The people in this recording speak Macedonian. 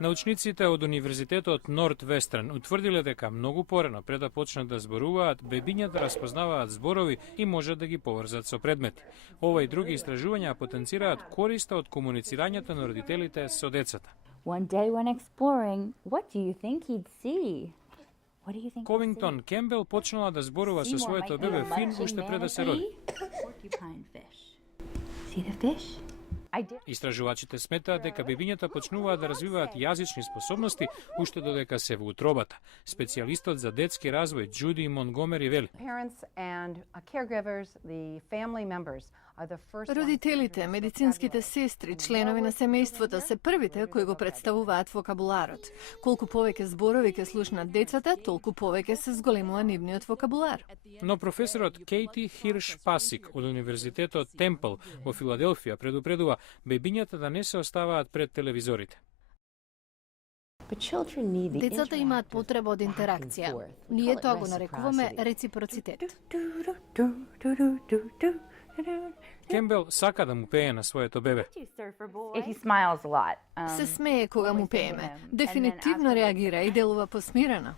Научниците од Универзитетот Нортвестерн утврдиле дека многу порано пред да почнат да зборуваат, бебињата распознаваат зборови и можат да ги поврзат со предмети. Ова и други истражувања потенцираат користа од комуницирањето на родителите со децата. One day when exploring, what do you think he'd see? What do you think? Ковингтон Кембел почнала да зборува со своето бебе Фин уште пред да се роди. Porcupine fish. See the fish? Истражувачите сметаат дека бебињата почнуваат да развиваат јазични способности уште додека се во утробата. Специјалистот за детски развој Џуди Монгомери вели: Родителите, медицинските сестри, членови на семејството се првите кои го представуваат вокабуларот. Колку повеќе зборови ќе слушнат децата, толку повеќе се зголемува нивниот вокабулар. Но професорот Кейти Хирш Пасик од Универзитетот Темпл во Филаделфија предупредува бебињата да не се оставаат пред телевизорите. Децата имаат потреба од интеракција. Ние тоа го нарекуваме реципроцитет. Кембел сака да му пее на своето бебе. Се смее кога му пееме. Дефинитивно реагира и делува посмирено.